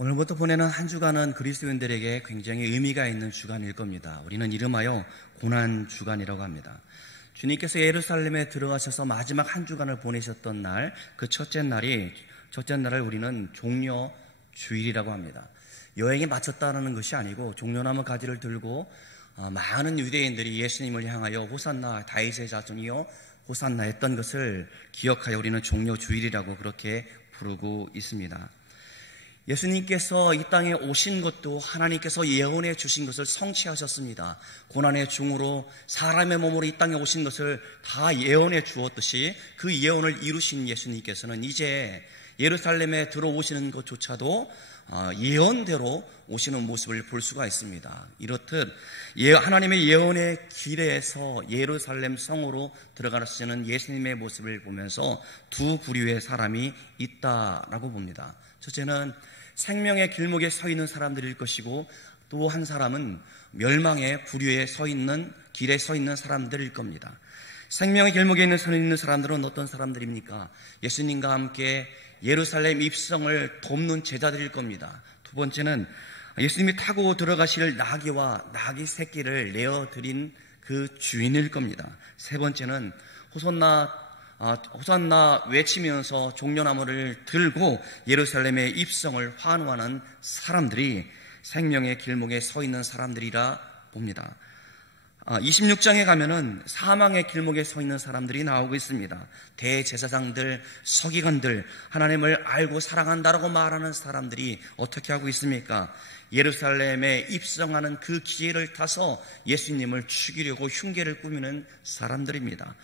오늘부터 보내는 한 주간은 그리스도인들에게 굉장히 의미가 있는 주간일 겁니다. 우리는 이름하여 고난주간이라고 합니다. 주님께서 예루살렘에 들어가셔서 마지막 한 주간을 보내셨던 날, 그 첫째 날을 우리는 종려주일이라고 합니다. 여행에 마쳤다는 것이 아니고 종려나무 가지를 들고 많은 유대인들이 예수님을 향하여 호산나 다윗의 자손이여 호산나 했던 것을 기억하여 우리는 종려주일이라고 그렇게 부르고 있습니다. 예수님께서 이 땅에 오신 것도 하나님께서 예언해 주신 것을 성취하셨습니다. 고난의 중으로 사람의 몸으로 이 땅에 오신 것을 다 예언해 주었듯이 그 예언을 이루신 예수님께서는 이제 예루살렘에 들어오시는 것조차도 예언대로 오시는 모습을 볼 수가 있습니다. 이렇듯 하나님의 예언의 길에서 예루살렘 성으로 들어가시는 예수님의 모습을 보면서 두 부류의 사람이 있다라고 봅니다. 첫째는 생명의 길목에 서 있는 사람들일 것이고, 또 한 사람은 멸망의 부류에 서 있는, 길에 서 있는 사람들일 겁니다. 생명의 길목에 서 있는 사람들은 어떤 사람들입니까? 예수님과 함께 예루살렘 입성을 돕는 제자들일 겁니다. 두 번째는 예수님이 타고 들어가실 나귀와 나귀 새끼를 내어드린 그 주인일 겁니다. 세 번째는 호산나 외치면서 종려나무를 들고 예루살렘의 입성을 환호하는 사람들이 생명의 길목에 서 있는 사람들이라 봅니다. 26장에 가면은 사망의 길목에 서 있는 사람들이 나오고 있습니다. 대제사장들, 서기관들, 하나님을 알고 사랑한다라고 말하는 사람들이 어떻게 하고 있습니까? 예루살렘에 입성하는 그 기회를 타서 예수님을 죽이려고 흉계를 꾸미는 사람들입니다.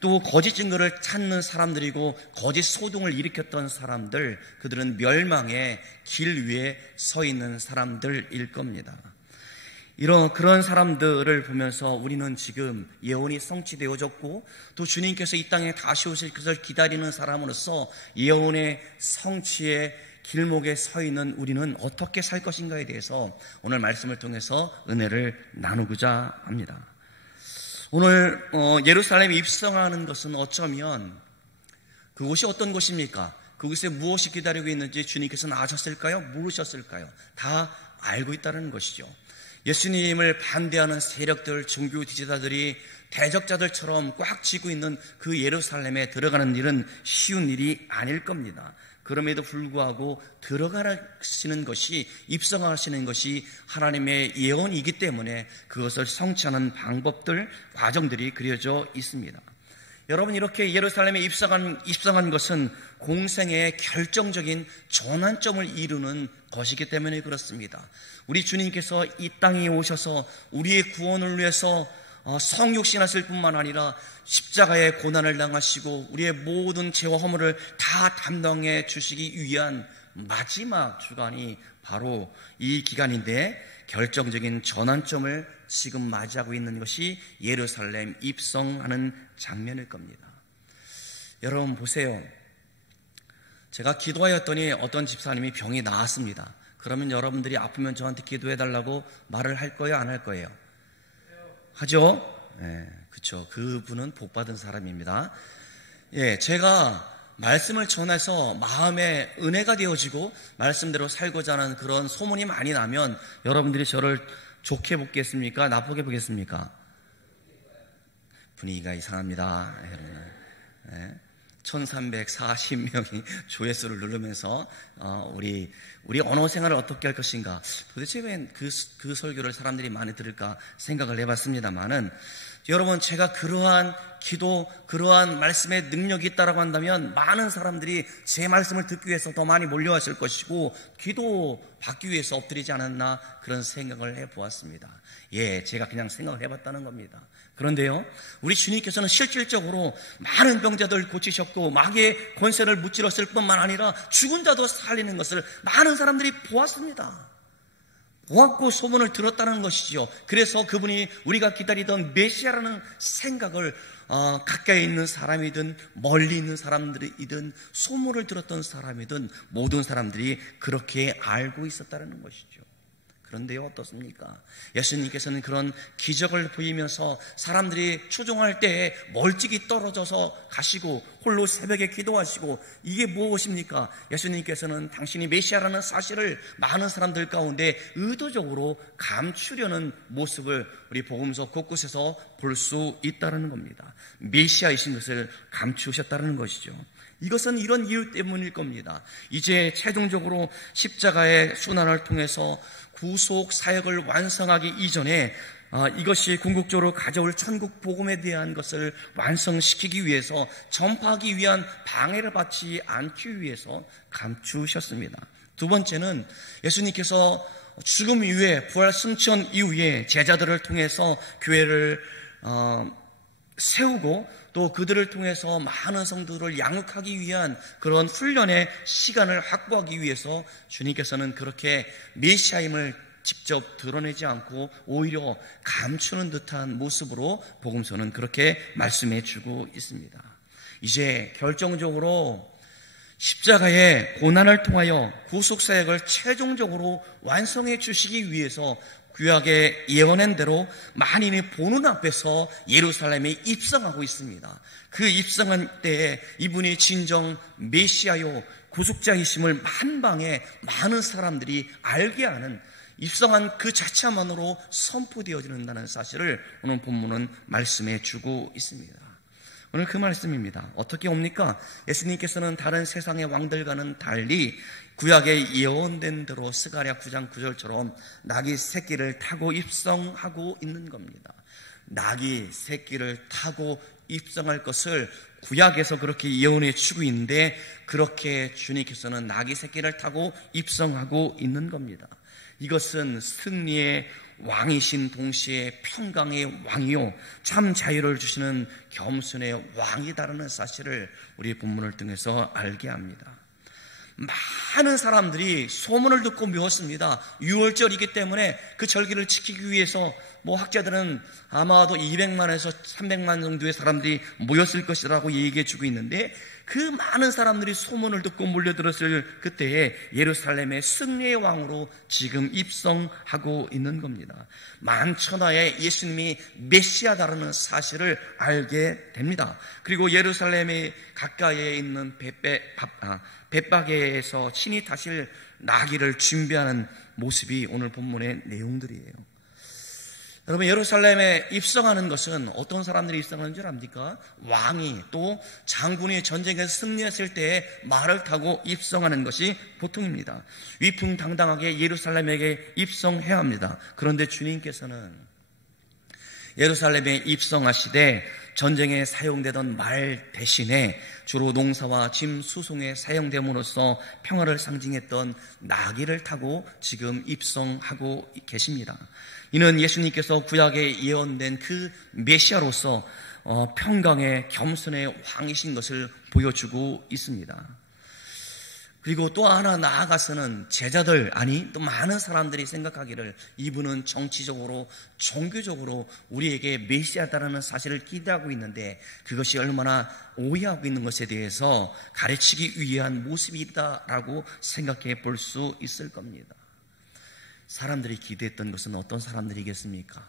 또 거짓 증거를 찾는 사람들이고 거짓 소동을 일으켰던 사람들, 그들은 멸망의 길 위에 서 있는 사람들일 겁니다. 그런 사람들을 보면서 우리는 지금 예언이 성취되어졌고, 또 주님께서 이 땅에 다시 오실 것을 기다리는 사람으로서 예언의 성취의 길목에 서 있는 우리는 어떻게 살 것인가에 대해서 오늘 말씀을 통해서 은혜를 나누고자 합니다. 오늘 예루살렘에 입성하는 것은 어쩌면 그곳이 어떤 곳입니까? 그곳에 무엇이 기다리고 있는지 주님께서는 아셨을까요? 모르셨을까요? 다 알고 있다는 것이죠. 예수님을 반대하는 세력들, 종교 지지자들이 대적자들처럼 꽉 쥐고 있는 그 예루살렘에 들어가는 일은 쉬운 일이 아닐 겁니다. 그럼에도 불구하고 들어가시는 것이, 입성하시는 것이 하나님의 예언이기 때문에 그것을 성취하는 방법들, 과정들이 그려져 있습니다. 여러분, 이렇게 예루살렘에 입성한 것은 공생의 결정적인 전환점을 이루는 것이기 때문에 그렇습니다. 우리 주님께서 이 땅에 오셔서 우리의 구원을 위해서 성육신하실 뿐만 아니라 십자가의 고난을 당하시고 우리의 모든 죄와 허물을 다 담당해 주시기 위한 마지막 주간이 바로 이 기간인데, 결정적인 전환점을 지금 맞이하고 있는 것이 예루살렘 입성하는 장면일 겁니다. 여러분 보세요. 제가 기도하였더니 어떤 집사님이 병이 나았습니다. 그러면 여러분들이 아프면 저한테 기도해달라고 말을 할 거예요, 안 할 거예요? 하죠? 네, 그렇죠. 그분은 복받은 사람입니다. 예, 제가 말씀을 전해서 마음에 은혜가 되어지고 말씀대로 살고자 하는 그런 소문이 많이 나면 여러분들이 저를 좋게 보겠습니까? 나쁘게 보겠습니까? 분위기가 이상합니다. 네. 1340명이 조회수를 누르면서 우리 언어 생활을 어떻게 할 것인가, 도대체 왜 그 설교를 사람들이 많이 들을까 생각을 해봤습니다만은, 여러분, 제가 그러한 기도, 그러한 말씀의 능력이 있다라고 한다면 많은 사람들이 제 말씀을 듣기 위해서 더 많이 몰려왔을 것이고 기도 받기 위해서 엎드리지 않았나, 그런 생각을 해보았습니다. 예, 제가 그냥 생각을 해봤다는 겁니다. 그런데요, 우리 주님께서는 실질적으로 많은 병자들 고치셨고 마귀의 권세를 무찌렀을 뿐만 아니라 죽은 자도 살리는 것을 많은 사람들이 보았습니다. 보았고 소문을 들었다는 것이지요. 그래서 그분이 우리가 기다리던 메시아라는 생각을 가까이 있는 사람이든 멀리 있는 사람들이든 소문을 들었던 사람이든 모든 사람들이 그렇게 알고 있었다는 것이죠. 그런데요, 어떻습니까? 예수님께서는 그런 기적을 보이면서 사람들이 추종할 때에 멀찍이 떨어져서 가시고 홀로 새벽에 기도하시고, 이게 무엇입니까? 예수님께서는 당신이 메시아라는 사실을 많은 사람들 가운데 의도적으로 감추려는 모습을 우리 복음서 곳곳에서 볼 수 있다는 겁니다. 메시아이신 것을 감추셨다는 것이죠. 이것은 이런 이유 때문일 겁니다. 이제 최종적으로 십자가의 순환을 통해서 구속 사역을 완성하기 이전에 이것이 궁극적으로 가져올 천국 복음에 대한 것을 완성시키기 위해서, 전파하기 위한 방해를 받지 않기 위해서 감추셨습니다. 두 번째는 예수님께서 죽음 이후에, 부활 승천 이후에 제자들을 통해서 교회를 세우고 또 그들을 통해서 많은 성도들을 양육하기 위한 그런 훈련의 시간을 확보하기 위해서 주님께서는 그렇게 메시아임을 직접 드러내지 않고 오히려 감추는 듯한 모습으로 복음서는 그렇게 말씀해 주고 있습니다. 이제 결정적으로 십자가의 고난을 통하여 구속사역을 최종적으로 완성해 주시기 위해서 구약에 예언한 대로 만인의 보는 앞에서 예루살렘에 입성하고 있습니다. 그 입성한 때에 이분이 진정 메시아요 구속자이심을 만방에 많은 사람들이 알게 하는, 입성한 그 자체만으로 선포되어진다는 사실을 오늘 본문은 말씀해 주고 있습니다. 오늘 그 말씀입니다. 어떻게 옵니까? 예수님께서는 다른 세상의 왕들과는 달리 구약에 예언된 대로 스가랴 9장 9절처럼 낙이 새끼를 타고 입성하고 있는 겁니다. 낙이 새끼를 타고 입성할 것을 구약에서 그렇게 예언해 주고 있는데, 그렇게 주님께서는 낙이 새끼를 타고 입성하고 있는 겁니다. 이것은 승리의 왕이신 동시에 평강의 왕이요 참 자유를 주시는 겸손의 왕이다라는 사실을 우리 본문을 통해서 알게 합니다. 많은 사람들이 소문을 듣고 모였습니다. 6월절이기 때문에 그 절기를 지키기 위해서 학자들은 아마도 200만에서 300만 정도의 사람들이 모였을 것이라고 얘기해 주고 있는데, 그 많은 사람들이 소문을 듣고 몰려들었을 그때에 예루살렘의 승리의 왕으로 지금 입성하고 있는 겁니다. 만천하에 예수님이 메시아다라는 사실을 알게 됩니다. 그리고 예루살렘의 가까이에 있는 벳바게에서 친히 타실 나귀를 준비하는 모습이 오늘 본문의 내용들이에요. 여러분, 예루살렘에 입성하는 것은 어떤 사람들이 입성하는 줄 압니까? 왕이, 또 장군이 전쟁에서 승리했을 때에 말을 타고 입성하는 것이 보통입니다. 위풍당당하게 예루살렘에게 입성해야 합니다. 그런데 주님께서는 예루살렘에 입성하시되 전쟁에 사용되던 말 대신에 주로 농사와 짐 수송에 사용됨으로써 평화를 상징했던 나귀를 타고 지금 입성하고 계십니다. 이는 예수님께서 구약에 예언된 그 메시아로서 평강의 겸손의 왕이신 것을 보여주고 있습니다. 그리고 또 하나 나아가서는 제자들, 아니 또 많은 사람들이 생각하기를 이분은 정치적으로 종교적으로 우리에게 메시아다라는 사실을 기대하고 있는데, 그것이 얼마나 오해하고 있는 것에 대해서 가르치기 위한 모습이다라고 생각해 볼 수 있을 겁니다. 사람들이 기대했던 것은 어떤 사람들이겠습니까?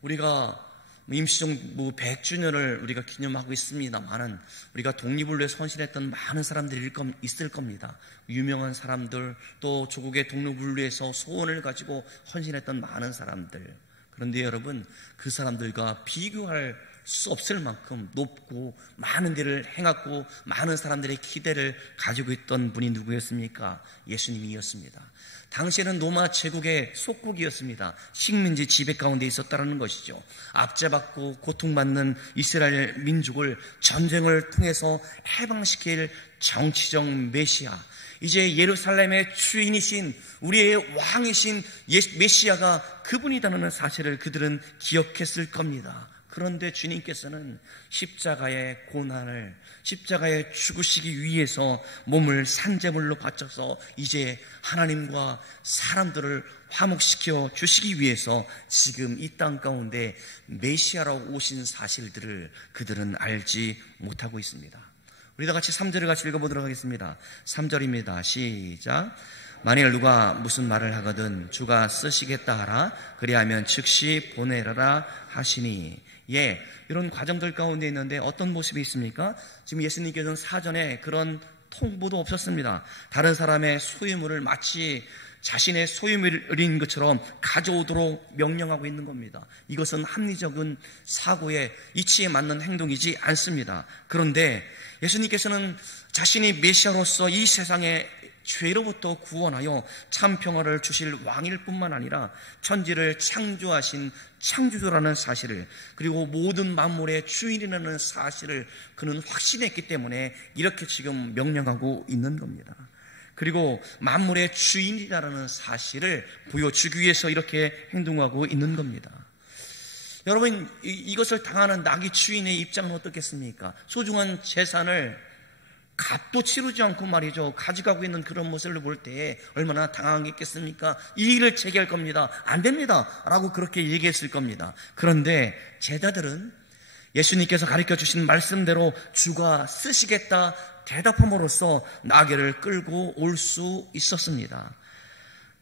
우리가 임시정부 100주년을 우리가 기념하고 있습니다만은 우리가 독립을 위해 헌신했던 많은 사람들이 있을 겁니다. 유명한 사람들, 또 조국의 독립을 위해서 소원을 가지고 헌신했던 많은 사람들. 그런데 여러분, 그 사람들과 비교할 수 없을 만큼 높고 많은 데를 행했고 많은 사람들의 기대를 가지고 있던 분이 누구였습니까? 예수님이었습니다. 당시에는 로마 제국의 속국이었습니다. 식민지 지배 가운데 있었다는 것이죠. 압제받고 고통받는 이스라엘 민족을 전쟁을 통해서 해방시킬 정치적 메시아, 이제 예루살렘의 주인이신 우리의 왕이신 메시아가 그분이라는 사실을 그들은 기억했을 겁니다. 그런데 주님께서는 십자가의 고난을, 십자가에 죽으시기 위해서 몸을 산제물로 바쳐서 이제 하나님과 사람들을 화목시켜 주시기 위해서 지금 이 땅 가운데 메시아라고 오신 사실들을 그들은 알지 못하고 있습니다. 우리 다 같이 3절을 같이 읽어보도록 하겠습니다. 3절입니다. 시작. 만일 누가 무슨 말을 하거든 주가 쓰시겠다 하라. 그리하면 즉시 보내라 하시니. 예, 이런 과정들 가운데 있는데 어떤 모습이 있습니까? 지금 예수님께서는 사전에 그런 통보도 없었습니다. 다른 사람의 소유물을 마치 자신의 소유물인 것처럼 가져오도록 명령하고 있는 겁니다. 이것은 합리적인 사고의 이치에 맞는 행동이지 않습니다. 그런데 예수님께서는 자신이 메시아로서 이 세상의 죄로부터 구원하여 참 평화를 주실 왕일 뿐만 아니라 천지를 창조하신 창조주라는 사실을, 그리고 모든 만물의 주인이라는 사실을 그는 확신했기 때문에 이렇게 지금 명령하고 있는 겁니다. 그리고 만물의 주인이라는 사실을 보여주기 위해서 이렇게 행동하고 있는 겁니다. 여러분, 이것을 당하는 나귀 주인의 입장은 어떻겠습니까? 소중한 재산을 값도 치르지 않고 말이죠, 가져가고 있는 그런 모습을 볼 때에 얼마나 당황했겠습니까? 이 일을 제기할 겁니다. 안 됩니다 라고 그렇게 얘기했을 겁니다. 그런데 제자들은 예수님께서 가르쳐 주신 말씀대로 주가 쓰시겠다 대답함으로써 나귀를 끌고 올 수 있었습니다.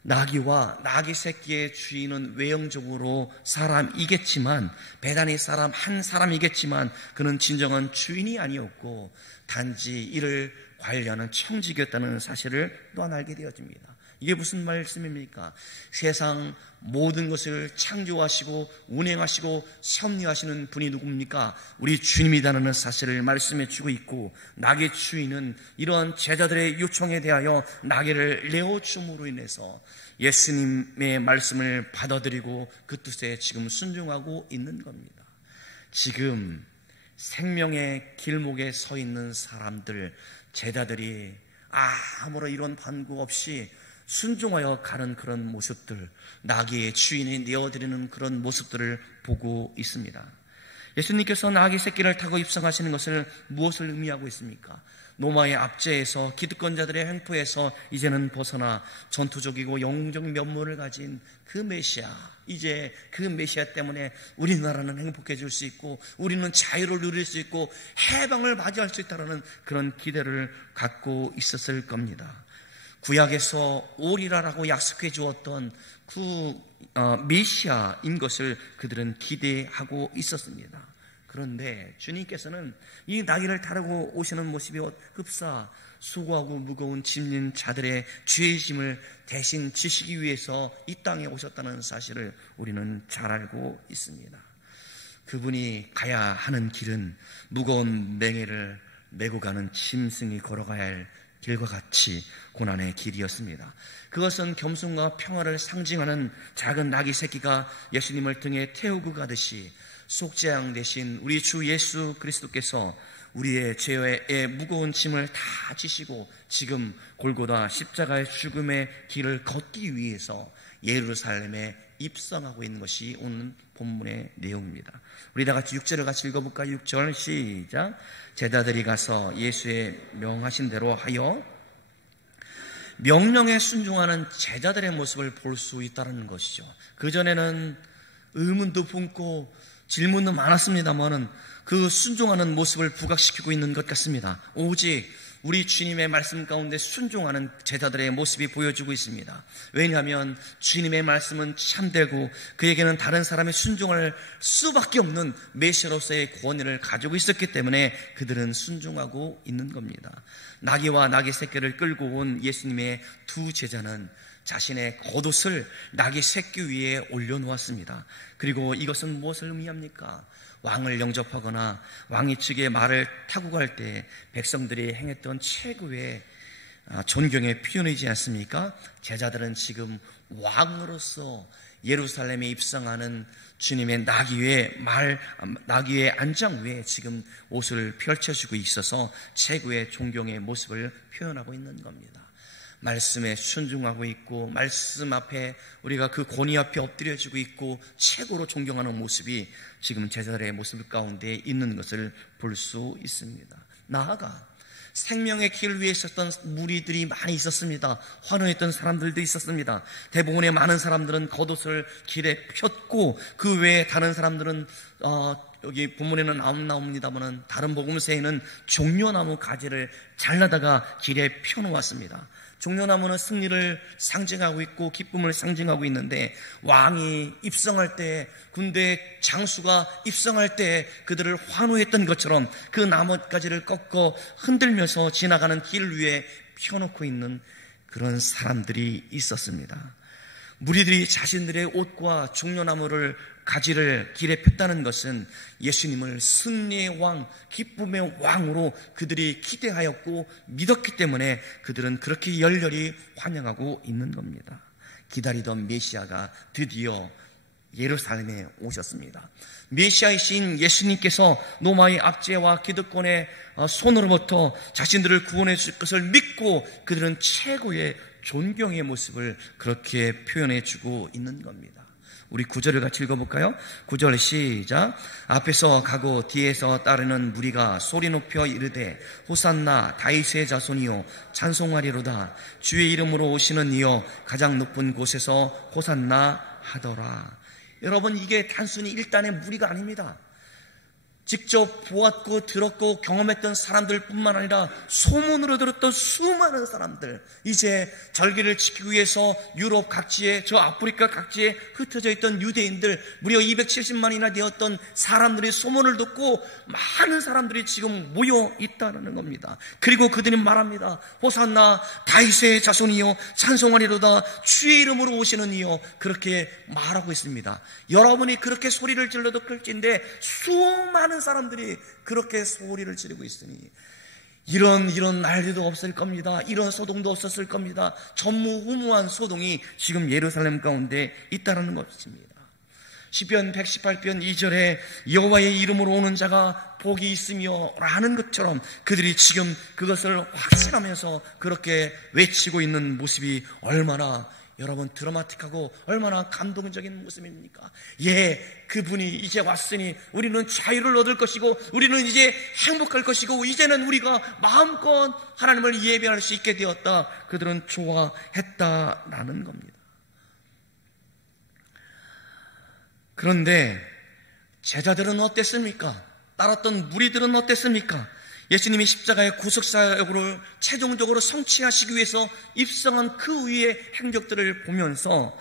나귀와 나귀 새끼의 주인은 외형적으로 사람이겠지만, 배단이 사람 한 사람이겠지만 그는 진정한 주인이 아니었고 단지 이를 관리하는 청지기였다는 사실을 또한 알게 되어집니다. 이게 무슨 말씀입니까? 세상 모든 것을 창조하시고 운행하시고 섭리하시는 분이 누굽니까? 우리 주님이라는 사실을 말씀해 주고 있고, 나귀 주인은 이러한 제자들의 요청에 대하여 나귀를 내어줌으로 인해서 예수님의 말씀을 받아들이고 그 뜻에 지금 순종하고 있는 겁니다. 지금 생명의 길목에 서 있는 사람들, 제자들이 아무런 이런 반구 없이 순종하여 가는 그런 모습들, 나귀의 주인이 내어드리는 그런 모습들을 보고 있습니다. 예수님께서 나귀 새끼를 타고 입성하시는 것을 무엇을 의미하고 있습니까? 로마의 압제에서, 기득권자들의 횡포에서 이제는 벗어나 전투적이고 영웅적 면모를 가진 그 메시아, 이제 그 메시아 때문에 우리나라는 행복해질 수 있고 우리는 자유를 누릴 수 있고 해방을 맞이할 수 있다는 그런 기대를 갖고 있었을 겁니다. 구약에서 오리라라고 약속해 주었던 그 메시아인 것을 그들은 기대하고 있었습니다. 그런데 주님께서는 이 나귀를 타고 오시는 모습이 흡사 수고하고 무거운 짐진 자들의 죄의 짐을 대신 지시기 위해서 이 땅에 오셨다는 사실을 우리는 잘 알고 있습니다. 그분이 가야 하는 길은 무거운 맹해를 메고 가는 짐승이 걸어가야 할 길과 같이 고난의 길이었습니다. 그것은 겸손과 평화를 상징하는 작은 나귀 새끼가 예수님을 등에 태우고 가듯이 속죄양 대신 우리 주 예수 그리스도께서 우리의 죄의 무거운 짐을 다 지시고 지금 골고다 십자가의 죽음의 길을 걷기 위해서 예루살렘에 입성하고 있는 것이 오늘 본문의 내용입니다. 우리 다 같이 6절을 같이 읽어볼까요? 6절 시작. 제자들이 가서 예수의 명하신 대로 하여, 명령에 순종하는 제자들의 모습을 볼 수 있다는 것이죠. 그전에는 의문도 품고 질문도 많았습니다만은 그 순종하는 모습을 부각시키고 있는 것 같습니다. 오직 우리 주님의 말씀 가운데 순종하는 제자들의 모습이 보여주고 있습니다. 왜냐하면 주님의 말씀은 참되고 그에게는 다른 사람의 순종할 수밖에 없는 메시아로서의 권위를 가지고 있었기 때문에 그들은 순종하고 있는 겁니다. 나귀와 나귀 새끼를 끌고 온 예수님의 두 제자는 자신의 겉옷을 나귀 새끼 위에 올려놓았습니다. 그리고 이것은 무엇을 의미합니까? 왕을 영접하거나 왕이 측의 말을 타고 갈 때 백성들이 행했던 최고의 존경의 표현이지 않습니까? 제자들은 지금 왕으로서 예루살렘에 입성하는 주님의 나귀의 안장 위에 지금 옷을 펼쳐주고 있어서 최고의 존경의 모습을 표현하고 있는 겁니다. 말씀에 순종하고 있고 말씀 앞에 우리가 그 권위 앞에 엎드려지고 있고 최고로 존경하는 모습이 지금 제자들의 모습 가운데 있는 것을 볼 수 있습니다. 나아가 생명의 길 위에 있었던 무리들이 많이 있었습니다. 환호했던 사람들도 있었습니다. 대부분의 많은 사람들은 겉옷을 길에 폈고 그 외에 다른 사람들은 여기 본문에는 안 나옵니다만은 다른 복음서에는 종려나무 가지를 잘라다가 길에 펴놓았습니다. 종려나무는 승리를 상징하고 있고 기쁨을 상징하고 있는데, 왕이 입성할 때, 군대 장수가 입성할 때 그들을 환호했던 것처럼 그 나뭇가지를 꺾어 흔들면서 지나가는 길 위에 펴놓고 있는 그런 사람들이 있었습니다. 무리들이 자신들의 옷과 종려나무를 가지를 길에 폈다는 것은 예수님을 승리의 왕, 기쁨의 왕으로 그들이 기대하였고 믿었기 때문에 그들은 그렇게 열렬히 환영하고 있는 겁니다. 기다리던 메시아가 드디어 예루살렘에 오셨습니다. 메시아이신 예수님께서 로마의 압제와 기득권의 손으로부터 자신들을 구원해 줄 것을 믿고 그들은 최고의 존경의 모습을 그렇게 표현해 주고 있는 겁니다. 우리 9절을 같이 읽어볼까요? 9절 시작. 앞에서 가고 뒤에서 따르는 무리가 소리 높여 이르되 호산나 다윗의 자손이요 찬송하리로다. 주의 이름으로 오시는 이여 가장 높은 곳에서 호산나 하더라. 여러분, 이게 단순히 일단의 무리가 아닙니다. 직접 보았고 들었고 경험했던 사람들뿐만 아니라 소문으로 들었던 수많은 사람들, 이제 절기를 지키기 위해서 유럽 각지에, 저 아프리카 각지에 흩어져 있던 유대인들, 무려 270만이나 되었던 사람들의 소문을 듣고 많은 사람들이 지금 모여 있다는 겁니다. 그리고 그들이 말합니다. 호산나 다윗의 자손이여 찬송하리로다. 주의 이름으로 오시는 이여. 그렇게 말하고 있습니다. 여러분이 그렇게 소리를 질러도 클진데 수많은 사람들이 그렇게 소리를 지르고 있으니 이런 난리도 없을 겁니다. 이런 소동도 없었을 겁니다. 전무후무한 소동이 지금 예루살렘 가운데 있다는 것입니다. 시편 118편 2절에 여호와의 이름으로 오는 자가 복이 있으며 라는 것처럼 그들이 지금 그것을 확신하면서 그렇게 외치고 있는 모습이 얼마나 여러분 드라마틱하고 얼마나 감동적인 모습입니까? 예, 그분이 이제 왔으니 우리는 자유를 얻을 것이고 우리는 이제 행복할 것이고 이제는 우리가 마음껏 하나님을 예배할 수 있게 되었다. 그들은 좋아했다라는 겁니다. 그런데 제자들은 어땠습니까? 따랐던 무리들은 어땠습니까? 예수님이 십자가의 구속사역으로 최종적으로 성취하시기 위해서 입성한 그 위의 행적들을 보면서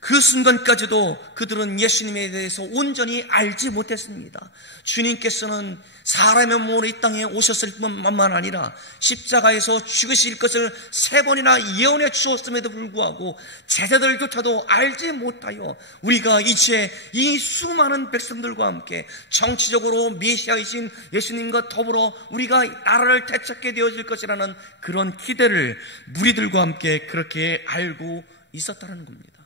그 순간까지도 그들은 예수님에 대해서 온전히 알지 못했습니다. 주님께서는 사람의 몸으로 이 땅에 오셨을 뿐만 아니라 십자가에서 죽으실 것을 3번이나 예언해 주었음에도 불구하고 제자들조차도 알지 못하여 우리가 이제 이 수많은 백성들과 함께 정치적으로 메시아이신 예수님과 더불어 우리가 나라를 되찾게 되어질 것이라는 그런 기대를 무리들과 함께 그렇게 알고 있었다는 겁니다.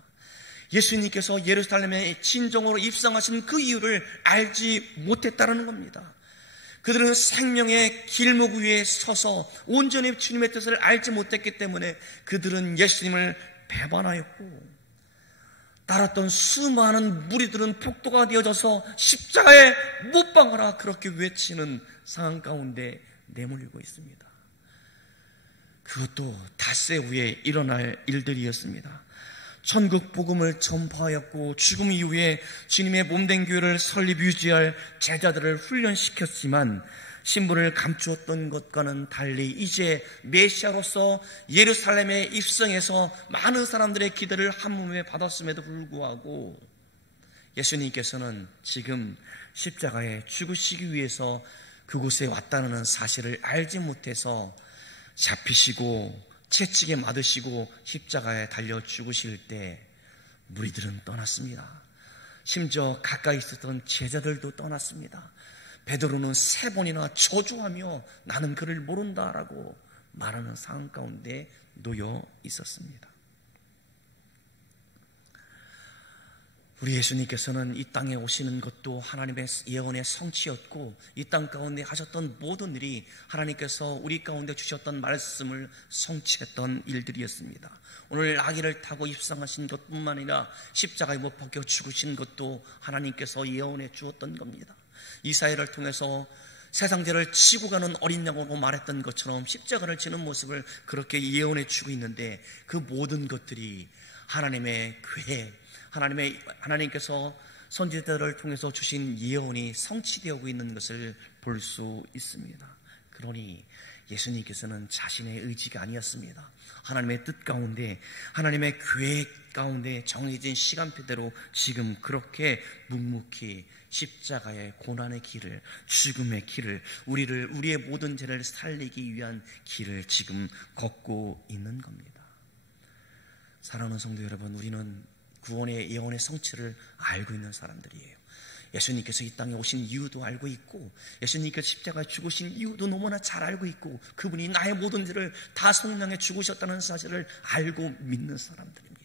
예수님께서 예루살렘에 진정으로 입성하신 그 이유를 알지 못했다는 겁니다. 그들은 생명의 길목 위에 서서 온전히 주님의 뜻을 알지 못했기 때문에 그들은 예수님을 배반하였고 따랐던 수많은 무리들은 폭도가 되어져서 십자가에 못 박아라 그렇게 외치는 상황 가운데 내몰리고 있습니다. 그것도 닷새 후에 일어날 일들이었습니다. 천국 복음을 전파하였고 죽음 이후에 주님의 몸된 교회를 설립 유지할 제자들을 훈련시켰지만 신분을 감추었던 것과는 달리 이제 메시아로서 예루살렘에 입성해서 많은 사람들의 기대를 한몸에 받았음에도 불구하고 예수님께서는 지금 십자가에 죽으시기 위해서 그곳에 왔다는 사실을 알지 못해서 잡히시고 채찍에 맞으시고 십자가에 달려 죽으실 때 무리들은 떠났습니다. 심지어 가까이 있었던 제자들도 떠났습니다. 베드로는 3번이나 저주하며 나는 그를 모른다라고 말하는 상황 가운데 놓여 있었습니다. 우리 예수님께서는 이 땅에 오시는 것도 하나님의 예언의 성취였고 이 땅 가운데 하셨던 모든 일이 하나님께서 우리 가운데 주셨던 말씀을 성취했던 일들이었습니다. 오늘 나귀를 타고 입성하신 것뿐만 아니라 십자가에 못 박혀 죽으신 것도 하나님께서 예언해 주었던 겁니다. 이사야를 통해서 세상죄를 지고 가는 어린 양으로 말했던 것처럼 십자가를 지는 모습을 그렇게 예언해 주고 있는데 그 모든 것들이 하나님의 계획, 하나님께서 선지자들을 통해서 주신 예언이 성취되고 있는 것을 볼 수 있습니다. 그러니 예수님께서는 자신의 의지가 아니었습니다. 하나님의 뜻 가운데, 하나님의 계획 가운데 정해진 시간표대로 지금 그렇게 묵묵히 십자가의 고난의 길을, 죽음의 길을, 우리의 모든 죄를 살리기 위한 길을 지금 걷고 있는 겁니다. 사랑하는 성도 여러분, 우리는 구원의 예언의 성취를 알고 있는 사람들이에요. 예수님께서 이 땅에 오신 이유도 알고 있고, 예수님께서 십자가에 죽으신 이유도 너무나 잘 알고 있고, 그분이 나의 모든 죄를 다 속량해 죽으셨다는 사실을 알고 믿는 사람들입니다.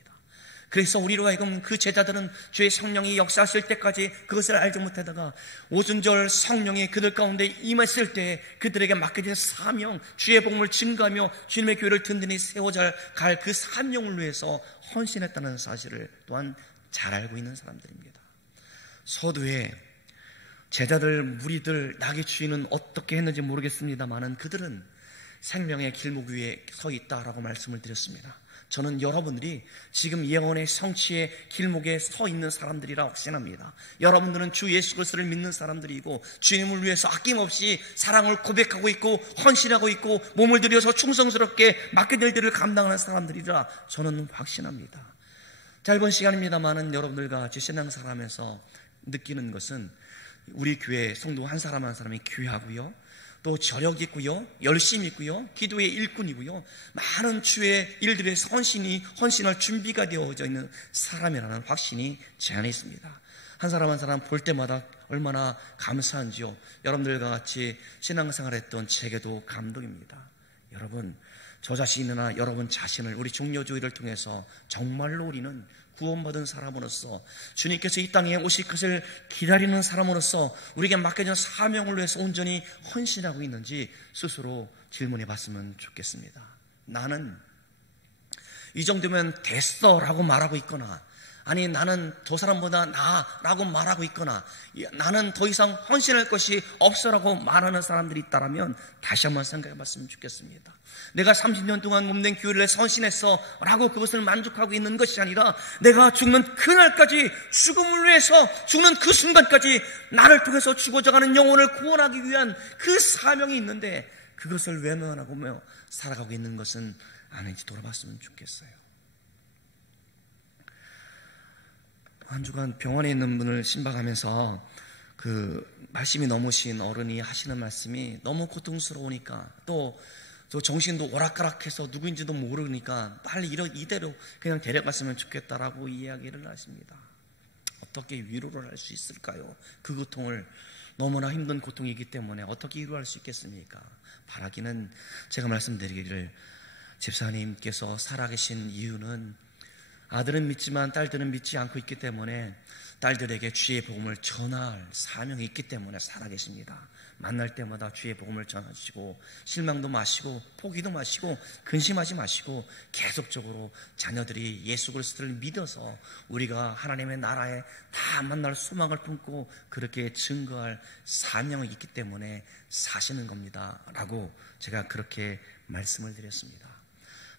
그래서 우리로 하여금 그 제자들은 주의 성령이 역사하실 때까지 그것을 알지 못하다가 오순절 성령이 그들 가운데 임했을 때 그들에게 맡겨진 사명, 주의 복음을 증거하며 주님의 교회를 든든히 세워갈 그 사명을 위해서 헌신했다는 사실을 또한 잘 알고 있는 사람들입니다. 서두에 제자들, 무리들, 나귀 주인은 어떻게 했는지 모르겠습니다만은 그들은 생명의 길목 위에 서 있다라고 말씀을 드렸습니다. 저는 여러분들이 지금 예언의 성취의 길목에 서 있는 사람들이라 확신합니다. 여러분들은 주 예수 그리스도를 믿는 사람들이고 주님을 위해서 아낌없이 사랑을 고백하고 있고 헌신하고 있고 몸을 들여서 충성스럽게 맡겨질 일을 감당하는 사람들이라 저는 확신합니다. 짧은 시간입니다만은 여러분들과 같이 신앙생활하면서 느끼는 것은 우리 교회 성도 한 사람 한 사람이 귀하고요, 또 저력 있고요, 열심 있고요, 기도의 일꾼이고요, 많은 주의 일들의 헌신할 준비가 되어져 있는 사람이라는 확신이 제 안에 있습니다. 한 사람 한 사람 볼 때마다 얼마나 감사한지요. 여러분들과 같이 신앙생활했던 제게도 감동입니다. 여러분, 저 자신이나 여러분 자신을 우리 종려주의를 통해서 정말로 우리는 구원받은 사람으로서 주님께서 이 땅에 오실 것을 기다리는 사람으로서 우리에게 맡겨진 사명을 위해서 온전히 헌신하고 있는지 스스로 질문해 봤으면 좋겠습니다. 나는 이 정도면 됐어 라고 말하고 있거나, 아니 나는 저 사람보다 나라고 말하고 있거나, 나는 더 이상 헌신할 것이 없어라고 말하는 사람들이 있다면 다시 한번 생각해 봤으면 좋겠습니다. 내가 30년 동안 몸된 교회를 헌신했어 라고 그것을 만족하고 있는 것이 아니라, 내가 죽는 그날까지, 죽음을 위해서 죽는 그 순간까지 나를 통해서 죽어져가는 영혼을 구원하기 위한 그 사명이 있는데 그것을 외면하고 살아가고 있는 것은 아닌지 돌아봤으면 좋겠어요. 한 주간 병원에 있는 분을 신방하면서 그 말씀이 넘으신 어른이 하시는 말씀이 너무 고통스러우니까, 또 정신도 오락가락해서 누구인지도 모르니까 빨리 이대로 그냥 데려갔으면 좋겠다라고 이야기를 하십니다. 어떻게 위로를 할 수 있을까요? 그 고통을, 너무나 힘든 고통이기 때문에 어떻게 위로할 수 있겠습니까? 바라기는, 제가 말씀드리기를, 집사님께서 살아계신 이유는 아들은 믿지만 딸들은 믿지 않고 있기 때문에 딸들에게 주의 복음을 전할 사명이 있기 때문에 살아계십니다. 만날 때마다 주의 복음을 전하시고, 실망도 마시고 포기도 마시고 근심하지 마시고 계속적으로 자녀들이 예수 그리스도를 믿어서 우리가 하나님의 나라에 다 만날 소망을 품고 그렇게 증거할 사명이 있기 때문에 사시는 겁니다 라고 제가 그렇게 말씀을 드렸습니다.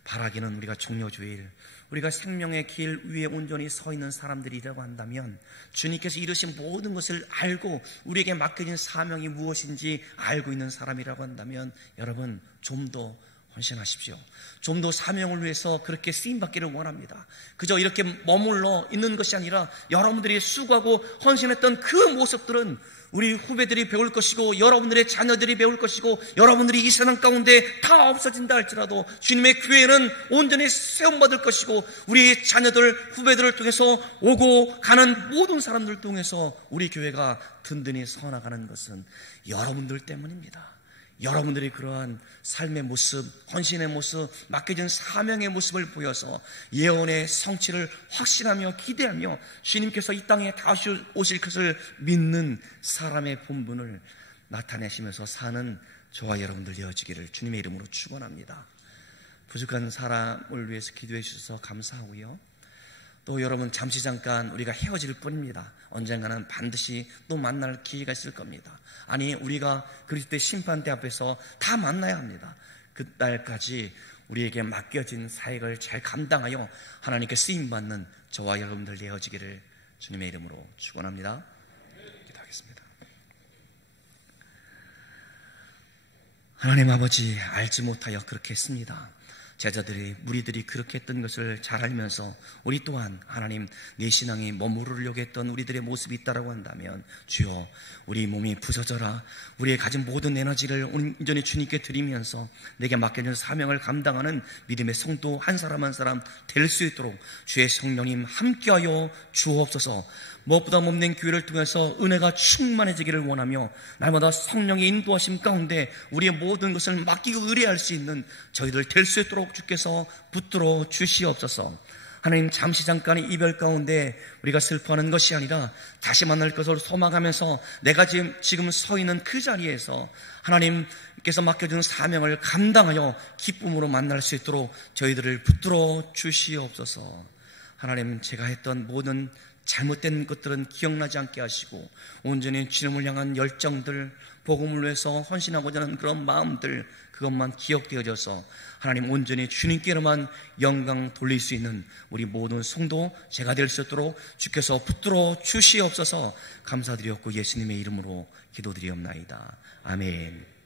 바라기는 우리가 종려주일, 우리가 생명의 길 위에 온전히 서 있는 사람들이라고 한다면, 주님께서 이루신 모든 것을 알고 우리에게 맡겨진 사명이 무엇인지 알고 있는 사람이라고 한다면, 여러분 좀 더 헌신하십시오. 좀 더 사명을 위해서 그렇게 쓰임받기를 원합니다. 그저 이렇게 머물러 있는 것이 아니라 여러분들이 수고하고 헌신했던 그 모습들은 우리 후배들이 배울 것이고, 여러분들의 자녀들이 배울 것이고, 여러분들이 이 세상 가운데 다 없어진다 할지라도 주님의 교회는 온전히 세움받을 것이고, 우리 자녀들, 후배들을 통해서 오고 가는 모든 사람들 통해서 우리 교회가 든든히 서나가는 것은 여러분들 때문입니다. 여러분들이 그러한 삶의 모습, 헌신의 모습, 맡겨진 사명의 모습을 보여서 예언의 성취를 확신하며 기대하며 주님께서 이 땅에 다시 오실 것을 믿는 사람의 본분을 나타내시면서 사는 저와 여러분들 되어지기를 주님의 이름으로 축원합니다. 부족한 사람을 위해서 기도해 주셔서 감사하고요, 또 여러분 잠시 잠깐 우리가 헤어질 뿐입니다. 언젠가는 반드시 또 만날 기회가 있을 겁니다. 아니, 우리가 그리스도의 심판대 앞에서 다 만나야 합니다. 그날까지 우리에게 맡겨진 사역을 잘 감당하여 하나님께 쓰임받는 저와 여러분들 되어지기를 주님의 이름으로 축원합니다. 기도하겠습니다. 하나님 아버지, 알지 못하여 그렇게 했습니다. 제자들이, 무리들이 그렇게 했던 것을 잘 알면서 우리 또한 하나님 내 신앙이 머무르려고 했던 우리들의 모습이 있다라고 한다면 주여, 우리 몸이 부서져라, 우리의 가진 모든 에너지를 온전히 주님께 드리면서 내게 맡겨진 사명을 감당하는 믿음의 성도 한 사람 한 사람 될 수 있도록 주의 성령님 함께하여 주옵소서. 무엇보다 없는 교회를 통해서 은혜가 충만해지기를 원하며 날마다 성령의 인도하심 가운데 우리의 모든 것을 맡기고 의뢰할 수 있는 저희들 될 수 있도록 주께서 붙들어 주시옵소서. 하나님, 잠시 잠깐의 이별 가운데 우리가 슬퍼하는 것이 아니라 다시 만날 것을 소망하면서 내가 지금 서 있는 그 자리에서 하나님께서 맡겨준 사명을 감당하여 기쁨으로 만날 수 있도록 저희들을 붙들어 주시옵소서. 하나님, 제가 했던 모든 잘못된 것들은 기억나지 않게 하시고 온전히 주님을 향한 열정들, 복음을 위해서 헌신하고자 하는 그런 마음들, 그것만 기억되어져서 하나님 온전히 주님께로만 영광 돌릴 수 있는 우리 모든 성도 제가 될 수 있도록 주께서 붙들어 주시옵소서. 감사드렸고 예수님의 이름으로 기도드리옵나이다. 아멘.